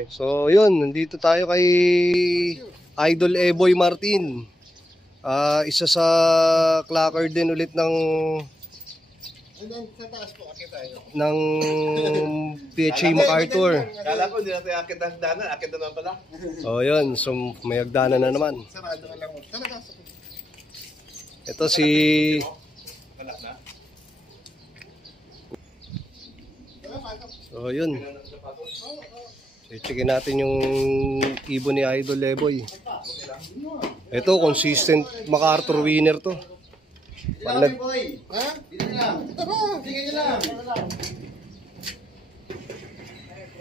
Okay. So, yun. Nandito tayo kay Idol Eboy Martin. Isa sa clocker din ulit ng PHA MacArthur. Kala ko hindi natin akit ang hagdanan. Akit na naman pala. Oh, yun. So, may hagdanan na naman. Sarado ka lang. Ito si... So, yun. So, checkin natin yung ibon ni Idol Eboy. Ito, consistent MacArthur winner to. Pag nag... Ha? Bigyan lang. Bigyan nyo lang.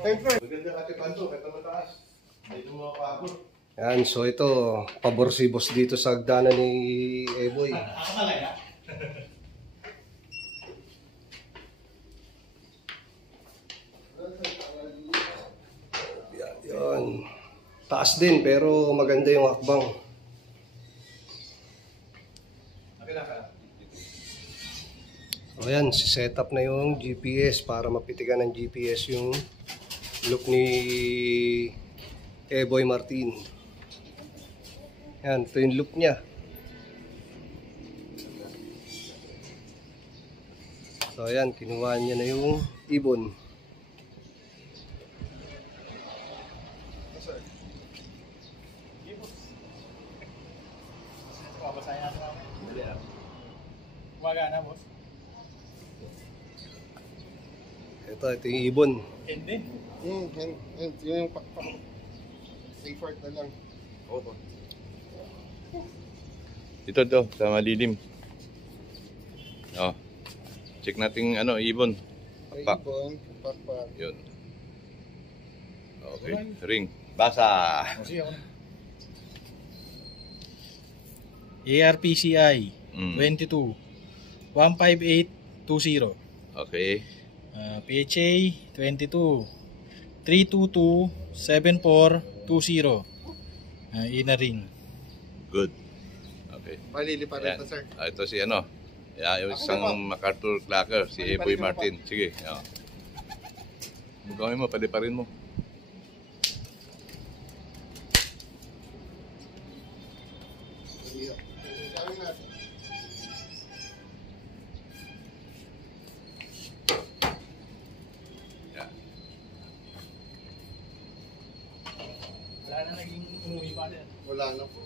Maganda natin panto. Kahit na mataas. Dito mga pagod. Yan, so ito, pabor si boss dito sa hagdanan ni Eboy. Yan. Taas din pero maganda yung hakbang. So yan, set up na yung GPS para mapitigan ng GPS yung look ni Eboy Martin. Yan, ito yung look niya. So ayan, kinuha niya na yung ibon. Gumagana, boss. Ito yung ibon. Hindi. Yung safe na lang. Oo. Ito sa malilim. Oh. Check natin ibon. Pakpak. Ibon, pakpak. Yun. Okay, ring. Basa. ARPCI 22 15820. Okay. PHA 22 322 7420. Inner ring. Good. Okay. Malilipan Ayan. ito, sir. Ito si yung isang MacArthur clocker, si Eboy Martin. Sige. Gawin mo, paliparin mo. Wala na naging umuwi pa din. Wala na po.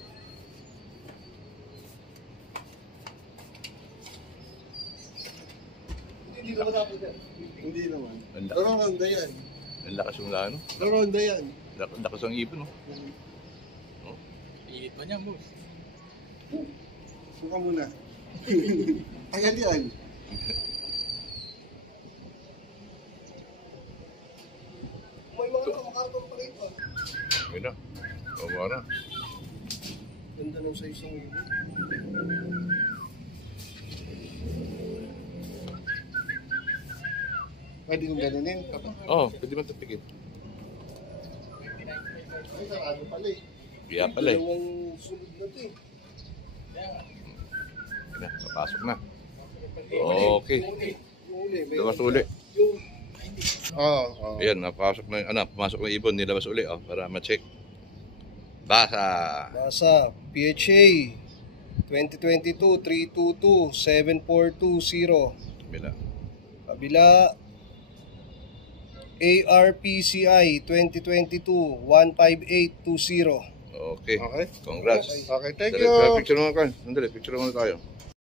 Hindi naman dapat yan. Hindi naman. Ronda yan. Ang lakas yung ano? Ronda yan. Lakas ang ibon, no? Iit pa niya, boss. Suka muna. Tagal yan. May mga MacArthur pa rin pa. Yun na. Bawa na. Ganda ng size ng ibon. Pwede kong ganunin. Oo, pwede man tapigin. Ay, sarado pala eh. Kaya pala eh. Dalawang sunod na ito eh. Yun na, papasok na. Okay. Labas uli. Oo. Ayan, napasok na pumasok na ibon, nilabas uli para ma-check. Basa. Nasa PHA 2022 322 7420. Bila. Kabila ARPCI 2022 15820. Okay. Okay. Congrats. Okay, thank Dali, you. picture naman kayo. Sandali, picture naman tayo.